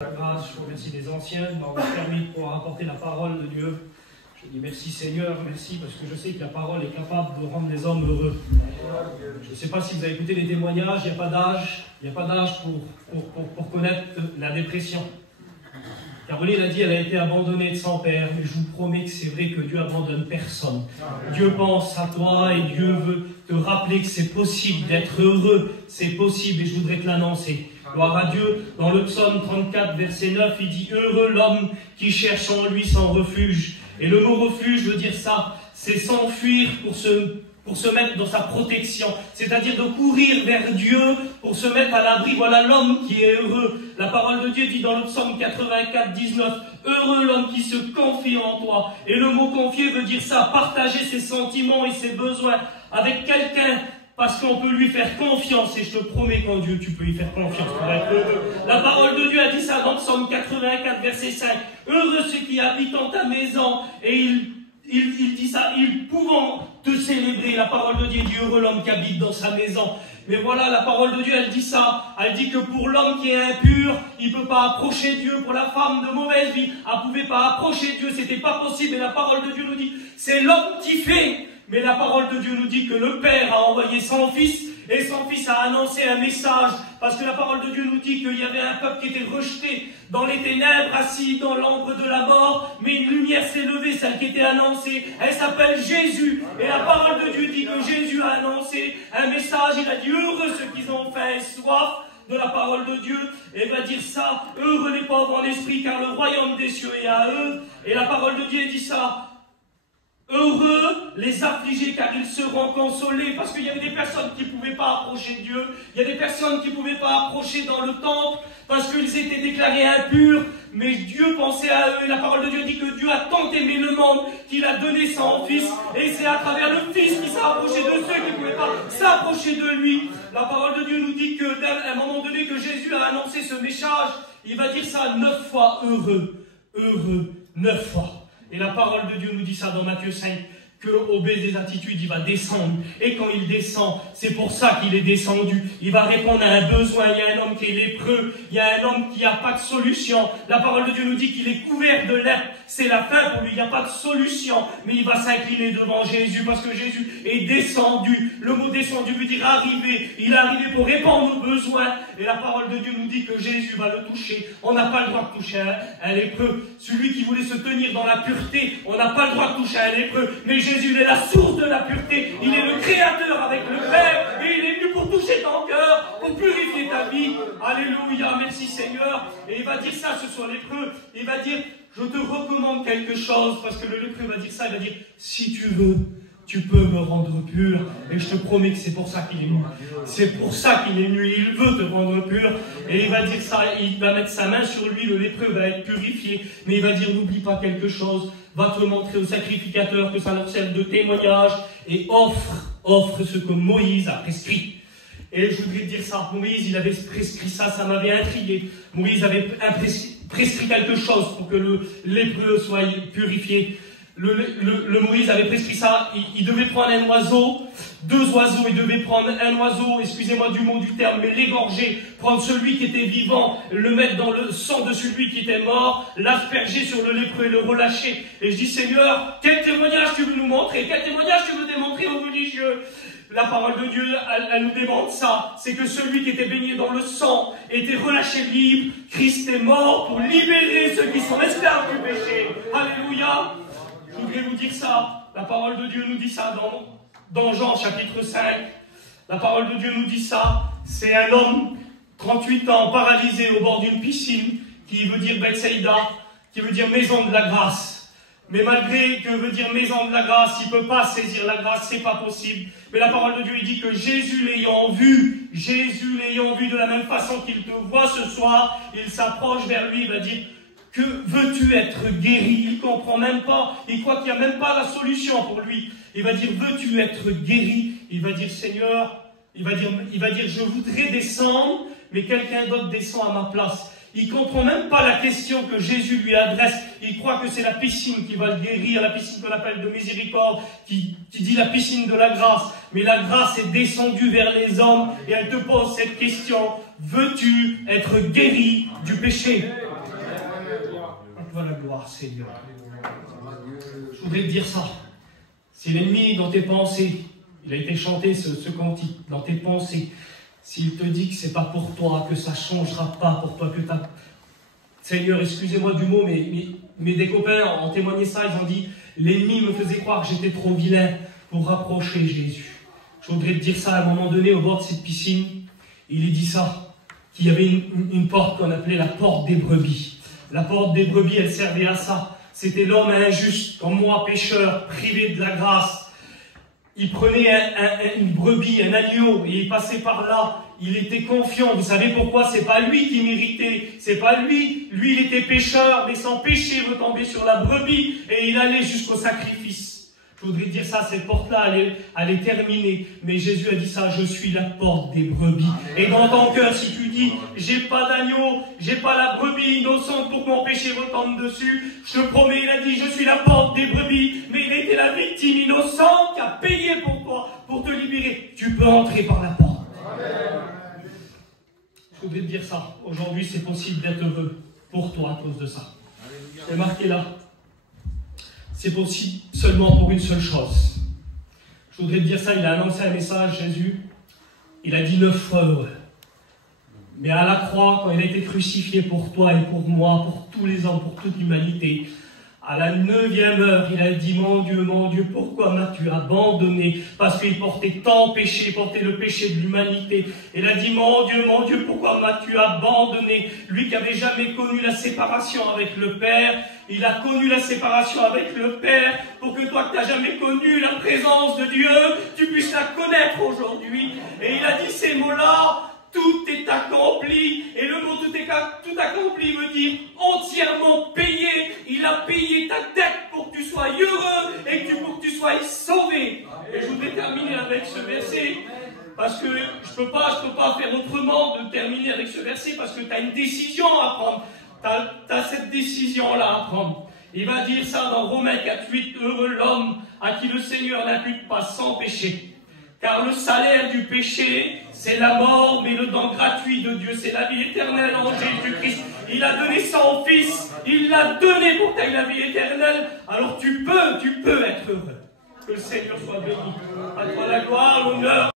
La grâce, je remercie les anciens de m'avoir permis de pouvoir apporter la parole de Dieu. Je dis merci Seigneur, merci parce que je sais que la parole est capable de rendre les hommes heureux. Je ne sais pas si vous avez écouté les témoignages, il n'y a pas d'âge, pour connaître la dépression. Caroline a dit qu'elle a été abandonnée de son père, mais je vous promets que c'est vrai que Dieu abandonne personne. Dieu pense à toi et Dieu veut te rappeler que c'est possible d'être heureux, c'est possible et je voudrais te l'annoncer. Gloire à Dieu, dans le psaume 34, verset 9, il dit « Heureux l'homme qui cherche en lui son refuge ». Et le mot refuge veut dire ça, c'est s'enfuir pour se mettre dans sa protection, c'est-à-dire de courir vers Dieu pour se mettre à l'abri. Voilà l'homme qui est heureux. La parole de Dieu dit dans le psaume 84, 19, « Heureux l'homme qui se confie en toi ». Et le mot « confier » veut dire ça, partager ses sentiments et ses besoins avec quelqu'un, parce qu'on peut lui faire confiance, et je te promets qu'en Dieu, tu peux lui faire confiance pour être heureux. La parole de Dieu a dit ça dans le psaume 84, verset 5. « Heureux ceux qui habitent en ta maison », et il dit ça, ils pouvant te célébrer. La parole de Dieu dit « Heureux l'homme qui habite dans sa maison ». Mais voilà, la parole de Dieu, elle dit ça. Elle dit que pour l'homme qui est impur, il ne peut pas approcher Dieu. Pour la femme de mauvaise vie, elle ne pouvait pas approcher Dieu. C'était pas possible. Et la parole de Dieu nous dit, c'est l'homme qui fait. Mais la parole de Dieu nous dit que le Père a envoyé son Fils. Et son Fils a annoncé un message. Parce que la parole de Dieu nous dit qu'il y avait un peuple qui était rejeté dans les ténèbres, assis dans l'ombre de la mort. Mais une lumière s'est levée, celle qui était annoncée. Elle s'appelle Jésus. Et la parole de Dieu dit que Jésus a annoncé un message. Il a dit, heureux ceux qui ont faim et soif de la parole de Dieu. Et il va dire ça, heureux les pauvres en esprit, car le royaume des cieux est à eux. Et la parole de Dieu dit ça. Heureux les affligés car ils seront consolés. Parce qu'il y avait des personnes qui ne pouvaient pas approcher Dieu. Il y a des personnes qui ne pouvaient pas approcher dans le temple parce qu'ils étaient déclarés impurs. Mais Dieu pensait à eux. Et la parole de Dieu dit que Dieu a tant aimé le monde qu'il a donné son Fils. Et c'est à travers le Fils qu'il s'est approché de ceux qui ne pouvaient pas s'approcher de lui. La parole de Dieu nous dit qu'à un moment donné que Jésus a annoncé ce message, il va dire ça 9 fois heureux. Heureux 9 fois. Et la parole de Dieu nous dit ça dans Matthieu 5, qu'au baisse des attitudes, il va descendre. Et quand il descend, c'est pour ça qu'il est descendu. Il va répondre à un besoin. Il y a un homme qui est lépreux. Il y a un homme qui n'a pas de solution. La parole de Dieu nous dit qu'il est couvert de lèpre. C'est la fin pour lui. Il n'y a pas de solution. Mais il va s'incliner devant Jésus parce que Jésus est descendu. Le mot descendu veut dire arriver. Il est arrivé pour répondre aux besoins. Et la parole de Dieu nous dit que Jésus va le toucher. On n'a pas le droit de toucher un lépreux. Celui qui voulait se tenir dans la pureté, on n'a pas le droit de toucher un lépreux. Mais Jésus, il est la source de la pureté. Il est le créateur avec le Père. Et il est venu pour toucher ton cœur, pour purifier ta vie. Alléluia, merci Seigneur. Et il va dire ça, ce soit lépreux. Il va dire, je te recommande quelque chose. Parce que le lépreux va dire ça, il va dire, si tu veux, tu peux me rendre pur. Et je te promets que c'est pour ça qu'il est venu. C'est pour ça qu'il est venu. Il veut te rendre pur. Et il va dire ça, il va mettre sa main sur lui, le lépreux va être purifié. Mais il va dire, n'oublie pas quelque chose. Va te montrer au sacrificateur que ça leur sert de témoignage. Et offre ce que Moïse a prescrit. Et je voudrais te dire ça. Moïse, il avait prescrit ça, ça m'avait intrigué. Moïse avait prescrit quelque chose pour que le lépreux soit purifié. Le Moïse avait prescrit ça, il devait prendre un oiseau, 2 oiseaux, il devait prendre un oiseau, excusez-moi du mot du terme, mais l'égorger, prendre celui qui était vivant, le mettre dans le sang de celui qui était mort, l'asperger sur le lépreux et le relâcher. Et je dis, Seigneur, quel témoignage tu veux nous montrer? Quel témoignage tu veux démontrer aux religieux? La parole de Dieu, elle nous démontre ça. C'est que celui qui était baigné dans le sang était relâché libre. Christ est mort pour libérer ceux qui sont esclaves du péché. Alléluia. Je voudrais vous dire ça. La parole de Dieu nous dit ça dans Jean chapitre 5. La parole de Dieu nous dit ça. C'est un homme, 38 ans, paralysé au bord d'une piscine, qui veut dire Bethsaïda, qui veut dire maison de la grâce. Mais malgré que veut dire maison de la grâce, il ne peut pas saisir la grâce, c'est pas possible. Mais la parole de Dieu, il dit que Jésus l'ayant vu de la même façon qu'il te voit ce soir, il s'approche vers lui, il va dire, que veux-tu être guéri? Il ne comprend même pas, il croit qu'il n'y a même pas la solution pour lui. Il va dire, veux-tu être guéri? Il va dire, Seigneur, il va dire, je voudrais descendre, mais quelqu'un d'autre descend à ma place. Il ne comprend même pas la question que Jésus lui adresse. Il croit que c'est la piscine qui va le guérir, la piscine qu'on appelle de miséricorde, qui dit la piscine de la grâce. Mais la grâce est descendue vers les hommes et elle te pose cette question. Veux-tu être guéri du péché? toi la gloire, Seigneur. Je voudrais te dire ça. Si l'ennemi, dans tes pensées, il a été chanté ce cantique, dans tes pensées, s'il te dit que c'est pas pour toi, que ça changera pas pour toi, que t'as... Seigneur, excusez-moi du mot, mais des copains ont témoigné ça, ils ont dit, l'ennemi me faisait croire que j'étais trop vilain pour rapprocher Jésus. Je voudrais te dire ça à un moment donné, au bord de cette piscine, il est dit ça, qu'il y avait une porte qu'on appelait la porte des brebis. La porte des brebis, elle servait à ça. C'était l'homme injuste, comme moi, pécheur, privé de la grâce. Il prenait une brebis, un agneau, et il passait par là. Il était confiant. Vous savez pourquoi? C'est pas lui qui méritait. C'est pas lui. Lui, il était pécheur, mais son péché retombait sur la brebis, et il allait jusqu'au sacrifice. Je voudrais dire ça, cette porte-là, elle est terminée. Mais Jésus a dit ça, je suis la porte des brebis. Et dans ton cœur, si tu dis, j'ai pas d'agneau, j'ai pas la brebis innocente pour que mon péché retombe dessus, je te promets, il a dit, je suis la porte des brebis. Mais il était la victime innocente qui a payé pour toi, pour te libérer. Tu peux entrer par la porte. Je voudrais te dire ça. Aujourd'hui, c'est possible d'être heureux pour toi à cause de ça. C'est marqué là. C'est possible seulement pour une seule chose. Je voudrais te dire ça, il a annoncé un message, Jésus. Il a dit 9 fois heureux. Mais à la croix, quand il a été crucifié pour toi et pour moi, pour tous les hommes, pour toute l'humanité, à la 9e heure, il a dit, mon Dieu, pourquoi m'as-tu abandonné? Parce qu'il portait tant péché, il portait le péché de l'humanité. Il a dit, mon Dieu, pourquoi m'as-tu abandonné? Lui qui avait jamais connu la séparation avec le Père, il a connu la séparation avec le Père pour que toi qui n'as jamais connu la présence de Dieu, tu puisses la connaître aujourd'hui. Et il a dit ces mots-là, tout est accompli. Et le mot tout accompli veut dire entièrement payé. Il a payé ta dette pour que tu sois heureux et pour que tu sois sauvé. Et je voudrais terminer avec ce verset. Parce que je peux pas faire autrement de terminer avec ce verset parce que tu as une décision à prendre. Tu as cette décision-là à prendre. Il va dire ça dans Romains 4:8, heureux l'homme à qui le Seigneur n'impute pas sans péché. Car le salaire du péché, c'est la mort, mais le don gratuit de Dieu, c'est la vie éternelle en Jésus-Christ. Il a donné son Fils, il l'a donné pour que tu aies la vie éternelle. Alors tu peux être heureux. Que le Seigneur soit béni. À toi la gloire, l'honneur.